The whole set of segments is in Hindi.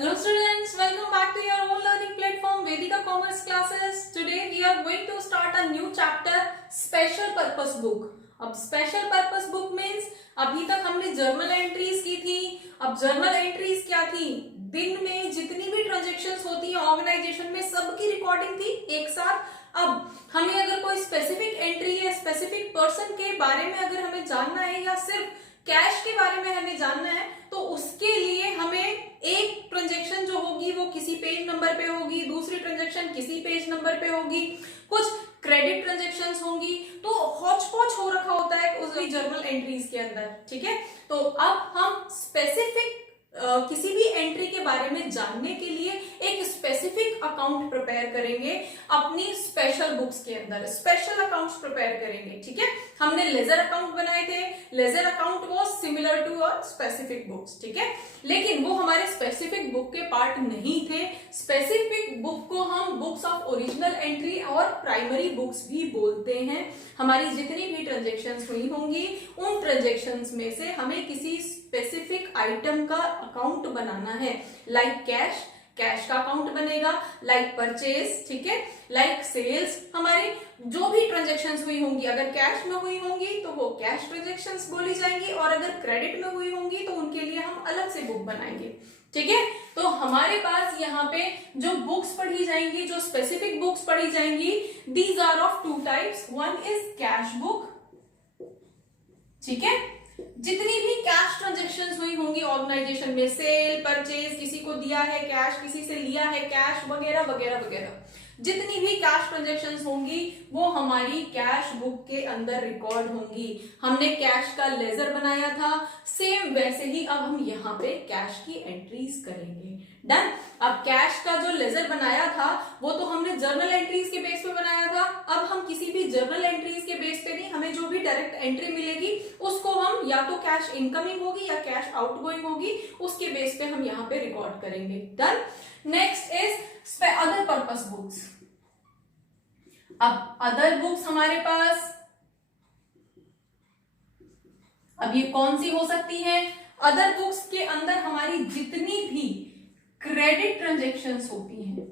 Hello students, welcome back to your own learning platform Vedika Commerce Classes. Today we are going to start a new chapter Special Purpose Book. अब Special Purpose Book means अभी तक हमने जर्नल एंट्रीज की थी. अब जर्नल एंट्रीज क्या थी? दिन में जितनी भी ट्रांजेक्शन्स होती है ऑर्गेनाइजेशन में सबकी रिकॉर्डिंग थी एक साथ. अब हमें अगर कोई स्पेसिफिक एंट्री या स्पेसिफिक पर्सन के बारे में अगर हमें जानना है या सिर्फ कैश के बारे में हमें जानना है तो उसके लिए हमें एक ट्रांजैक्शन जो होगी वो किसी पेज नंबर पे होगी, दूसरी ट्रांजैक्शन किसी पेज नंबर पे होगी, कुछ क्रेडिट ट्रांजैक्शंस होंगी. तो हौच पौच हो रखा होता है उस जर्नल एंट्रीज के अंदर. ठीक है, तो अब हम स्पेसिफिक किसी भी एंट्री के बारे में जानने के लिए एक स्पेसिफिक अकाउंट प्रिपेयर करेंगे अपनी स्पेशल बुक्स के अंदर. स्पेशल अकाउंट्स प्रिपेयर करेंगे. ठीक है, हमने लेजर अकाउंट बनाए थे. Ledger account was similar to a specific books. ठीक है, लेकिन वो हमारे स्पेसिफिक बुक के पार्ट नहीं थे. स्पेसिफिक बुक को हम बुक्स ऑफ ओरिजिनल एंट्री और प्राइमरी बुक्स भी बोलते हैं. हमारी जितनी भी ट्रांजेक्शन्स हुई होंगी उन ट्रांजेक्शन्स में से हमें किसी स्पेसिफिक आइटम का अकाउंट बनाना है. लाइक कैश, कैश का अकाउंट बनेगा. लाइक परचेज, ठीक है, लाइक सेल्स. हमारी जो भी ट्रांजेक्शन्स हुई होंगी अगर कैश में हुई होंगी तो वो कैश ट्रांजेक्शन्स बोली जाएंगी और अगर क्रेडिट में हुई होंगी तो उनके लिए हम अलग से बुक बनाएंगे. ठीक है, तो हमारे पास यहाँ पे जो बुक्स पढ़ी जाएंगी, जो स्पेसिफिक बुक्स पढ़ी जाएंगी, these are of two types. One is cash book. ठीक है, जितनी भी कैश ट्रांजेक्शन्स हुई होंगी ऑर्गेनाइजेशन में, सेल, परचेज, किसी को दिया है कैश, किसी से लिया है कैश, वगैरह वगैरह वगैरह, जितनी भी कैश ट्रांजेक्शन्स होंगी वो हमारी कैश बुक के अंदर रिकॉर्ड होंगी. हमने कैश का लेजर बनाया था, सेम वैसे ही अब हम यहाँ पे कैश की एंट्रीज करेंगे. डन. अब कैश का जो लेजर बनाया था वो तो हमने जर्नल एंट्रीज के बेस पे बनाया था. अब हम किसी भी जर्नल एंट्रीज के बेस पे नहीं, हमें जो भी डायरेक्ट एंट्री मिलेगी उसको हम या तो कैश इनकमिंग होगी या कैश आउटगोइंग होगी, उसके बेस पे हम यहाँ पे रिकॉर्ड करेंगे. Done. Next is other purpose books. अब अदर बुक्स हमारे पास अब ये कौन सी हो सकती है? अदर बुक्स के अंदर हमारी जितनी भी क्रेडिट ट्रांजेक्शन्स होती हैं.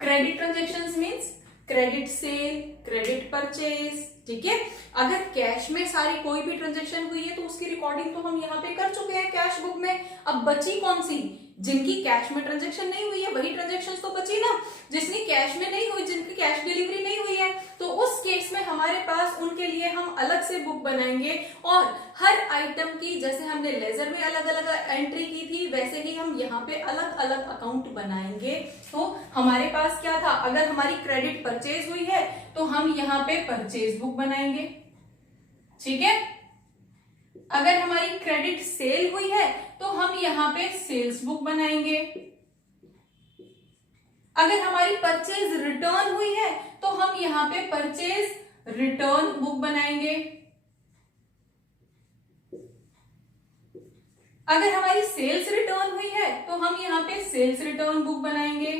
Credit transactions means credit sale, credit purchase. ठीक है, अगर कैश में सारी कोई भी ट्रांजेक्शन हुई है तो उसकी रिकॉर्डिंग तो हम यहाँ पे कर चुके हैं कैश बुक में. अब बची कौन सी? जिनकी कैश में ट्रांजेक्शन नहीं हुई है वही ट्रांजेक्शन तो बची ना. जिसकी कैश में नहीं हुई, जिनकी कैश डिलीवरी नहीं हुई है, तो उस केस में हमारे पास उनके लिए हम अलग से बुक बनाएंगे और हर आइटम की, जैसे हमने लेजर में अलग अलग एंट्री की थी वैसे ही हम यहाँ पे अलग अलग अकाउंट बनाएंगे. तो हमारे पास क्या था? अगर हमारी क्रेडिट परचेज हुई है तो हम यहाँ पे परचेज बुक बनाएंगे. ठीक है, अगर हमारी क्रेडिट सेल हुई है तो हम यहाँ पे सेल्स बुक बनाएंगे. अगर हमारी परचेज रिटर्न हुई है तो हम यहाँ पे परचेज रिटर्न बुक बनाएंगे. अगर हमारी सेल्स रिटर्न हुई है तो हम यहाँ पे सेल्स रिटर्न बुक बनाएंगे.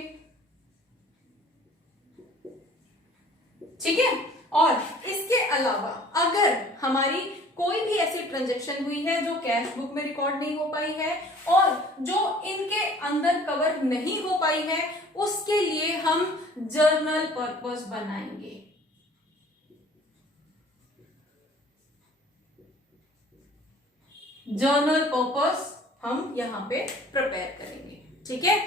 ठीक है, और इसके अलावा अगर हमारी कोई भी ऐसी ट्रांजैक्शन हुई है जो कैश बुक में रिकॉर्ड नहीं हो पाई है और जो इनके अंदर कवर नहीं हो पाई है, उसके लिए हम जर्नल पर्पस बनाएंगे. जर्नल पर्पस हम यहाँ पे प्रिपेयर करेंगे. ठीक है,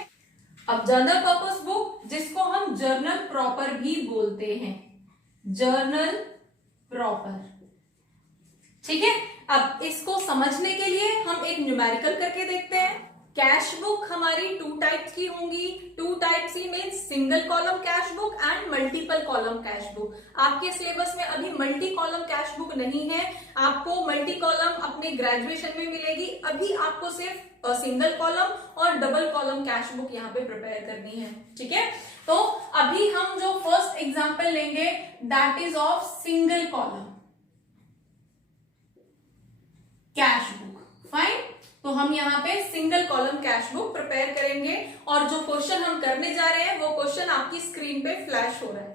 अब जर्नल पर्पस बुक, जिसको हम जर्नल प्रॉपर भी बोलते हैं, जर्नल प्रॉपर. ठीक है, अब इसको समझने के लिए हम एक न्यूमेरिकल करके देखते हैं. कैश बुक हमारी टू टाइप्स की होंगी. Two types he means single column cash book and multiple column cash book. आपके सिलेबस में अभी मल्टी कॉलम कैश बुक नहीं है. आपको मल्टी कॉलम अपने ग्रेजुएशन में मिलेगी. अभी आपको सिर्फ सिंगल कॉलम और डबल कॉलम कैश बुक यहाँ पे प्रिपेयर करनी है. ठीक है, तो अभी हम जो फर्स्ट एग्जाम्पल लेंगे that is of single column cash book. Fine, तो हम यहाँ पे single column cash book prepare करेंगे और जो क्वेश्चन हम करने जा रहे हैं वो क्वेश्चन आपकी स्क्रीन पे फ्लैश हो रहा है.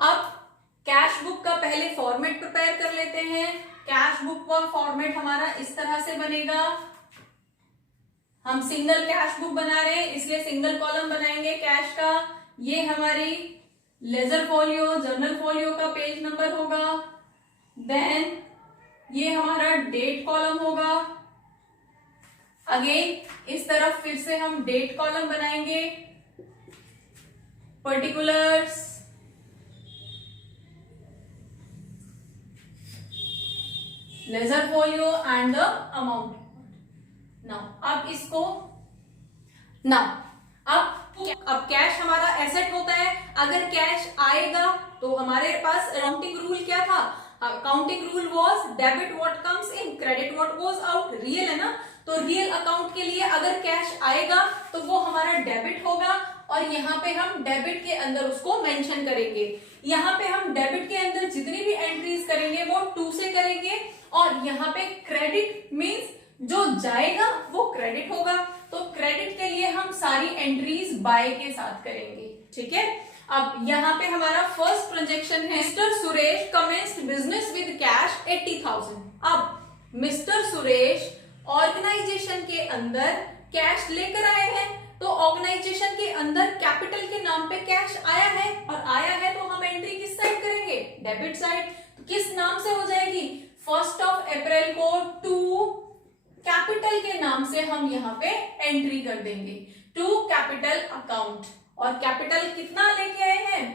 अब कैश बुक का पहले फॉर्मेट प्रिपेयर कर लेते हैं। कैश बुक का फॉर्मेट हमारा इस तरह से बनेगा। हम सिंगल कैश बुक बना रहे हैं इसलिए सिंगल कॉलम बनाएंगे कैश का। ये हमारी लेजर फोलियो, जर्नल फोलियो का पेज नंबर होगा। देन ये हमारा डेट कॉलम होगा। अगेन इस तरफ फिर से हम डेट कॉलम बनाएंगे। Particulars, ledger folio and the amount. अब कैश हमारा एसेट होता है। अगर कैश आएगा तो हमारे पास अकाउंटिंग रूल क्या था? Accounting rule was debit what comes in, credit what goes out. Real है ना, तो रियल अकाउंट के लिए अगर कैश आएगा तो वो हमारा डेबिट होगा और यहाँ पे हम डेबिट के अंदर उसको मेंशन करेंगे। यहाँ पे हम डेबिट के अंदर जितनी भी एंट्रीज करेंगे वो 2 से करेंगे और यहाँ पे क्रेडिट मींस जो जाएगा वो क्रेडिट होगा, तो क्रेडिट के लिए हम सारी एंट्रीज बाय के साथ करेंगे। ठीक है, अब यहाँ पे हमारा फर्स्ट ट्रांजेक्शन है mister Suresh commenced business with cash 80,000। अब मिस्टर सुरेश ऑर्गेनाइजेशन के अंदर कैश लेकर आए हैं, तो ऑर्गेनाइजेशन के अंदर कैपिटल के नाम पे कैश आया है और आया है तो हम एंट्री किस साइड करेंगे? Debit side. तो किस नाम से हो जाएगी? 1 अप्रैल को टू कैपिटल के नाम से हम यहाँ पे एंट्री कर देंगे, टू कैपिटल अकाउंट। और कैपिटल कितना लेके आए हैं?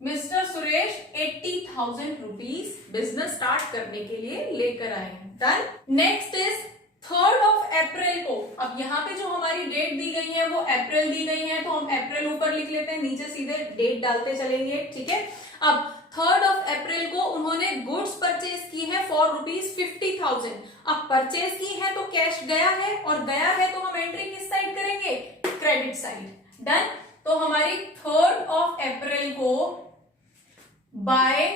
Mister Suresh 80,000 rupees business start करने के लिए लेकर आए हैं। डन। नेक्स्ट इज 3 अप्रैल को। अब यहाँ पे जो हमारी डेट दी गई है वो अप्रैल दी गई है, तो हम अप्रैल ऊपर लिख लेते हैं, नीचे सीधे डेट डालते चलेंगे। ठीक है, अब 3 अप्रैल को उन्होंने गुड्स परचेज की है फॉर ₹50,000। अब परचेज की है तो कैश गया है और गया है तो हम एंट्री किस साइड करेंगे? Credit side. डन। तो हमारी 3 अप्रैल को बाय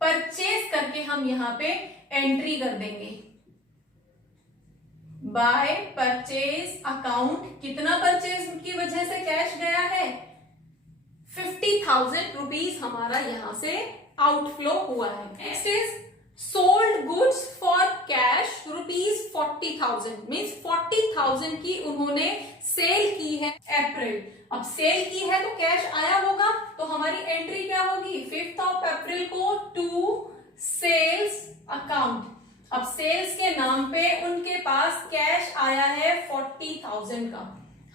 परचेज करके हम यहाँ पे एंट्री कर देंगे। बाय परचेज अकाउंट, कितना परचेज की वजह से कैश गया है? 50,000 रुपीज हमारा यहां से आउटफ्लो हुआ है। Next is sold goods for cash ₹40,000 means 40,000 की उन्होंने सेल की है अप्रैल। अब सेल की है तो कैश आया होगा, तो हमारी एंट्री क्या होगी? 5 अप्रैल को टू सेल्स अकाउंट। अब सेल्स के नाम पे उनके पास कैश आया है 40,000 का,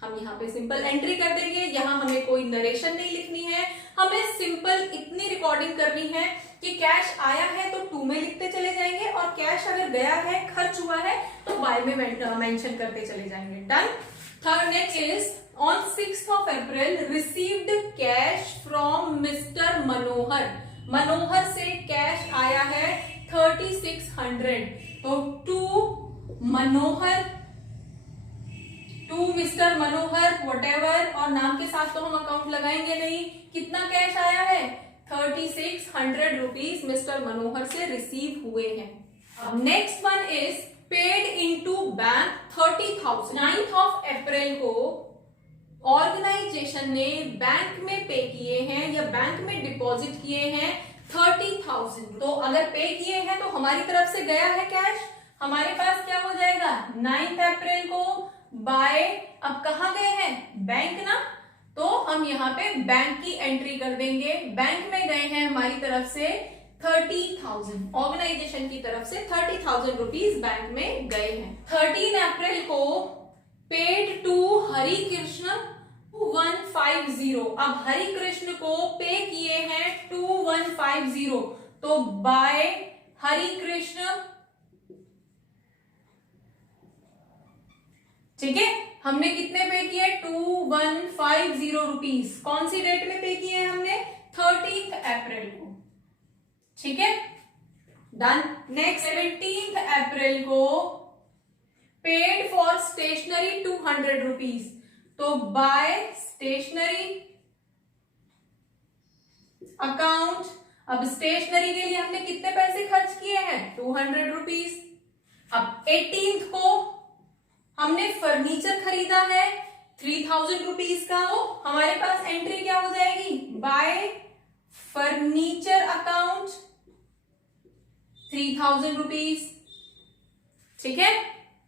हम यहाँ पे सिंपल एंट्री कर देंगे। यहाँ हमें कोई नरेशन नहीं लिखनी है, हमें सिंपल इतनी रिकॉर्डिंग करनी है कि कैश आया है तो 2 में लिखते चले जाएंगे और कैश अगर गया है, खर्च हुआ है, तो बाय में मेंशन करते चले जाएंगे। Done. Third next is on 6 April received cash from mister Manohar. Manohar से कैश आया है 3600, तो to Manohar, to mister Manohar whatever, और नाम के साथ तो हम अकाउंट लगाएंगे नहीं। कितना कैश आया है? 3600 रुपीज मिस्टर मनोहर से रिसीव हुए हैं। अब next one is paid into bank 30,000। 9 अप्रैल को ऑर्गेनाइजेशन ने बैंक में पे किए हैं या बैंक में डिपॉजिट किए हैं 30,000। तो अगर पे किए हैं तो हमारी तरफ से गया है कैश, हमारे पास क्या हो जाएगा? 9 अप्रैल को बाय, अब कहाँ गए हैं? बैंक ना, तो हम यहाँ पे बैंक की एंट्री कर देंगे। बैंक में गए हैं हमारी तरफ से 30,000, ऑर्गेनाइजेशन की तरफ से 30,000 रुपीज बैंक में गए हैं। 13 अप्रैल को पेड टू हरि कृष्ण 2150। अब हरि कृष्ण को पे किए हैं 2150, तो बाय हरि कृष्ण। ठीक है, हमने कितने पे किए? 2150 रुपीज। कौन सी डेट में पे किए हैं हमने? 13 अप्रैल को। ठीक है, डन। नेक्स्ट 17 अप्रैल को पेड फॉर स्टेशनरी 200 रुपीज, तो बाय स्टेशनरी अकाउंट। अब स्टेशनरी के लिए हमने कितने पैसे खर्च किए हैं? 200 रुपीज। अब 18 को हमने फर्नीचर खरीदा है 3000 रुपीज का, तो हमारे पास एंट्री क्या हो जाएगी? बाय फर्नीचर अकाउंट 3000 रुपीज, ठीक है।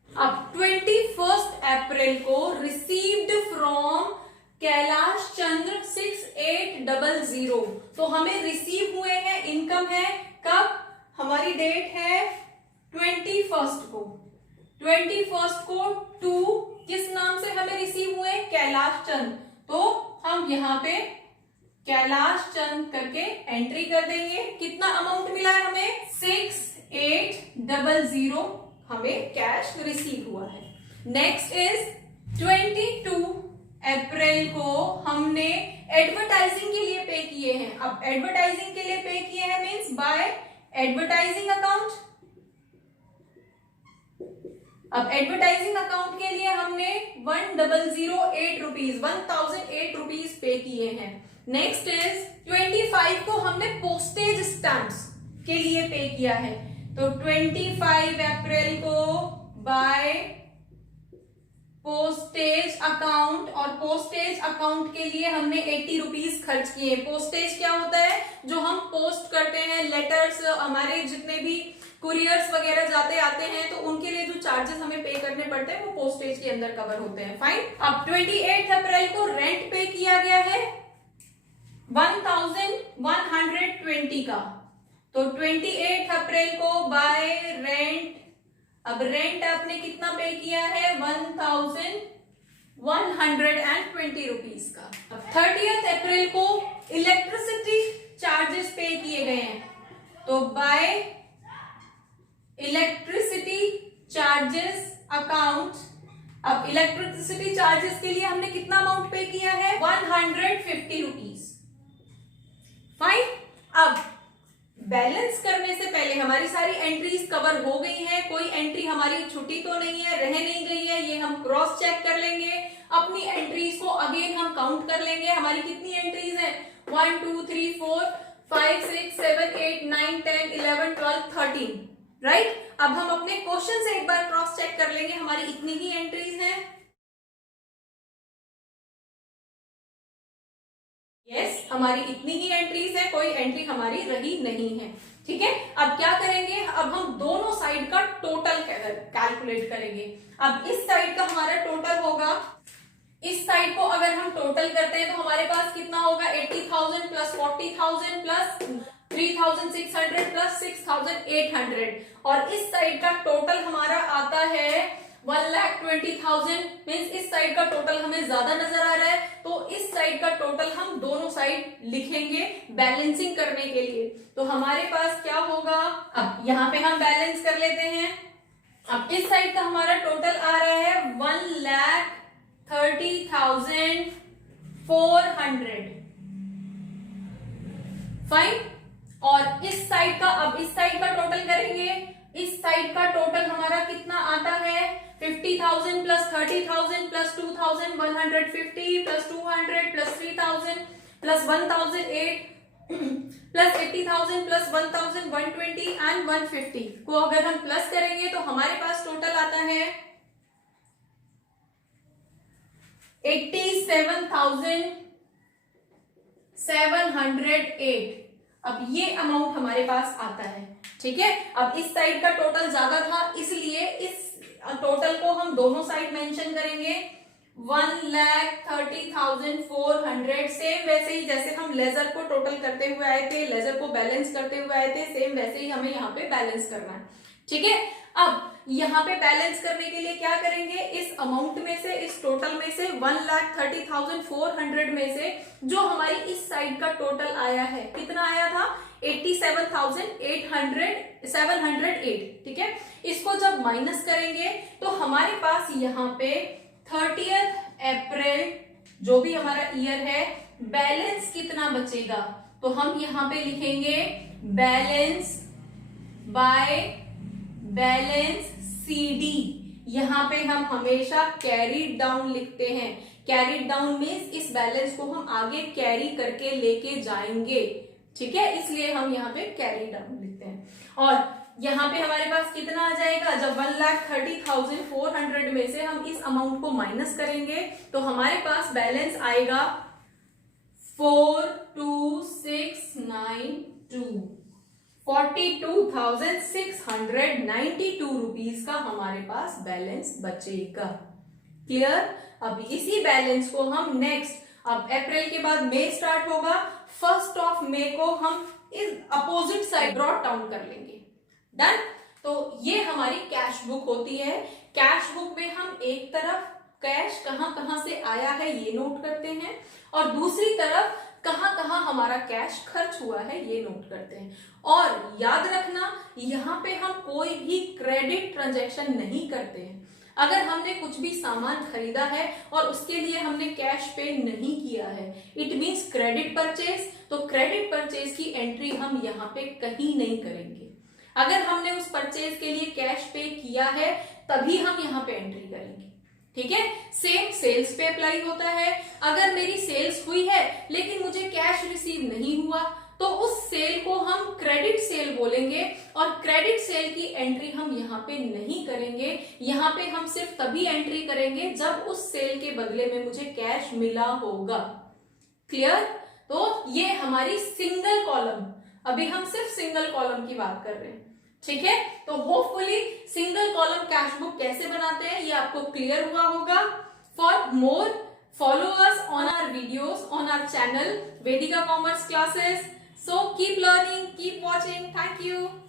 अब 21 अप्रैल को रिसीव्ड फ्रॉम कैलाश चंद्र 6800, तो हमें रिसीव हुए हैं, इनकम है कब, हमारी डेट है 21 को, 21 को टू किस नाम से हमें रिसीव हुए, कैलाश चंद, तो हम यहाँ पे कैलाश चंद करके एंट्री कर देंगे। कितना अमाउंट मिला है हमें, 6800 हमें कैश रिसीव हुआ है। नेक्स्ट इज 22 अप्रैल को हमने एडवर्टाइजिंग के लिए पे किए हैं। अब एडवर्टाइजिंग के लिए पे किए हैं मीन्स बाय एडवर्टाइजिंग अकाउंट। अब एडवर्टाइजिंग अकाउंट के लिए हमने 1008 रुपीज पे किए हैं। नेक्स्ट इज 25 को हमने पोस्टेज स्टैम्प्स के लिए पे किया है, तो 25 अप्रैल को बाय पोस्टेज अकाउंट, और पोस्टेज अकाउंट के लिए हमने 80 रुपीज खर्च किए। पोस्टेज क्या होता है, जो हम पोस्ट करते हैं लेटर्स, हमारे जितने भी कुरियर्स वगैरह जाते आते हैं, तो उनके लिए जो चार्जेस हमें पे करने पड़ते हैं वो पोस्टेज के अंदर कवर होते हैं। फाइन। अब 28 अप्रैल को रेंट पे किया गया है 1120 का, तो 28 अप्रैल को बाय रेंट, अब रेंट आपने कितना पे किया है, 1120 रुपीज का। अब 30 अप्रैल को इलेक्ट्रिसिटी चार्जेस पे किए गए हैं, तो बाय इलेक्ट्रिसिटी चार्जेस अकाउंट, अब इलेक्ट्रिसिटी चार्जेस के लिए हमने कितना अमाउंट पे किया है, 150 रुपीज। फाइन। अब बैलेंस करने से पहले हमारी सारी एंट्रीज कवर हो गई हैं, कोई एंट्री हमारी छुट्टी तो नहीं है, रह नहीं गई है, ये हम क्रॉस चेक कर लेंगे। अपनी एंट्रीज को अगेन हम काउंट कर लेंगे, हमारी कितनी एंट्रीज हैं, 1 2 3 4 5 6 7 8 9 10 11 12 13, राइट। अब हम अपने क्वेश्चन से एक बार क्रॉस चेक कर लेंगे, हमारी इतनी ही एंट्रीज हैं। यस, हमारी इतनी ही एंट्रीज है, कोई एंट्री हमारी रही नहीं है, ठीक है। अब क्या करेंगे, अब हम दोनों साइड का टोटल कैलकुलेट करेंगे। अब इस साइड का हमारा टोटल होगा, इस साइड को अगर हम टोटल करते हैं तो हमारे पास कितना होगा, 80,000 प्लस 40,000 प्लस 3,600 प्लस 6,800, और इस साइड का टोटल हमारा आता है 1,20,000। मीन्स इस साइड का टोटल हमें ज्यादा नजर आ रहा है, तो इस साइड का टोटल हम दोनों साइड लिखेंगे बैलेंसिंग करने के लिए। तो हमारे पास क्या होगा, अब यहाँ पे हम बैलेंस कर लेते हैं। अब इस साइड का हमारा टोटल आ रहा है 1,30,400। फाइन। और इस साइड का, अब इस साइड का टोटल करेंगे, इस साइड का टोटल हमारा कितना आता है, 50,000 plus 30,000 plus 2,150 plus 200 plus 3,000 plus 1,008 plus 80,000 plus 1,120 and 150 को अगर हम प्लस करेंगे तो हमारे पास टोटल आता है 87,708। अब ये अमाउंट हमारे पास आता है, ठीक है। अब इस साइड का टोटल ज्यादा था, इसलिए इस टोटल को हम दोनों साइड मेंशन करेंगे 1,30,400। सेम वैसे ही जैसे हम लेजर को टोटल करते हुए आए थे, लेजर को बैलेंस करते हुए आए थे, सेम वैसे ही हमें यहाँ पे बैलेंस करना है, ठीक है। अब यहाँ पे बैलेंस करने के लिए क्या करेंगे, इस अमाउंट में से, इस टोटल में से 1,30,400 में से जो हमारी इस साइड का टोटल आया है, कितना आया था, 87,708, ठीक है। इसको जब माइनस करेंगे तो हमारे पास यहाँ पे 30 अप्रैल जो भी हमारा ईयर है, बैलेंस कितना बचेगा, तो हम यहाँ पे लिखेंगे बैलेंस बाय बैलेंस CD। यहाँ पे हम हमेशा कैरीड डाउन लिखते हैं। कैरीड डाउन मीन्स इस बैलेंस को हम आगे कैरी करके लेके जाएंगे, ठीक है, इसलिए हम यहाँ पे कैरी डाउन लिखते हैं। और यहाँ पे हमारे पास कितना आ जाएगा, जब 1,30,400 में से हम इस अमाउंट को माइनस करेंगे तो हमारे पास बैलेंस आएगा 4269 42,692 रुपीज का हमारे पास बैलेंस बचेगा। क्लियर? अब इसी बैलेंस को हम नेक्स्ट, अब अप्रैल के बाद मई स्टार्ट होगा, 1 मई को हम इस अपोजिट साइड ब्रॉट डाउन कर लेंगे। डन? तो ये हमारी कैश बुक होती है। कैश बुक में हम एक तरफ कैश कहां कहां से आया है ये नोट करते हैं, और दूसरी तरफ कहां कहां हमारा कैश खर्च हुआ है ये नोट करते हैं। और याद रखना, यहां पे हम कोई भी क्रेडिट ट्रांजैक्शन नहीं करते हैं। अगर हमने कुछ भी सामान खरीदा है और उसके लिए हमने कैश पे नहीं किया है, इट मींस क्रेडिट परचेज, तो क्रेडिट परचेज की एंट्री हम यहाँ पे कहीं नहीं करेंगे। अगर हमने उस परचेज के लिए कैश पे किया है तभी हम यहाँ पे एंट्री करेंगे। ठीक है? सेम सेल्स पे अप्लाई होता है। अगर मेरी सेल्स हुई है लेकिन मुझे कैश रिसीव नहीं हुआ, तो उस सेल को हम क्रेडिट सेल बोलेंगे, और क्रेडिट सेल की एंट्री हम यहाँ पे नहीं करेंगे। यहाँ पे हम सिर्फ तभी एंट्री करेंगे जब उस सेल के बदले में मुझे कैश मिला होगा। क्लियर? तो ये हमारी सिंगल कॉलम, अभी हम सिर्फ सिंगल कॉलम की बात कर रहे हैं। ठीक है? तो hopefully single column cash book कैसे बनाते हैं ये आपको क्लियर हुआ होगा। For more, follow us on our videos on our channel Vedika Commerce Classes. So keep learning, keep watching. Thank you.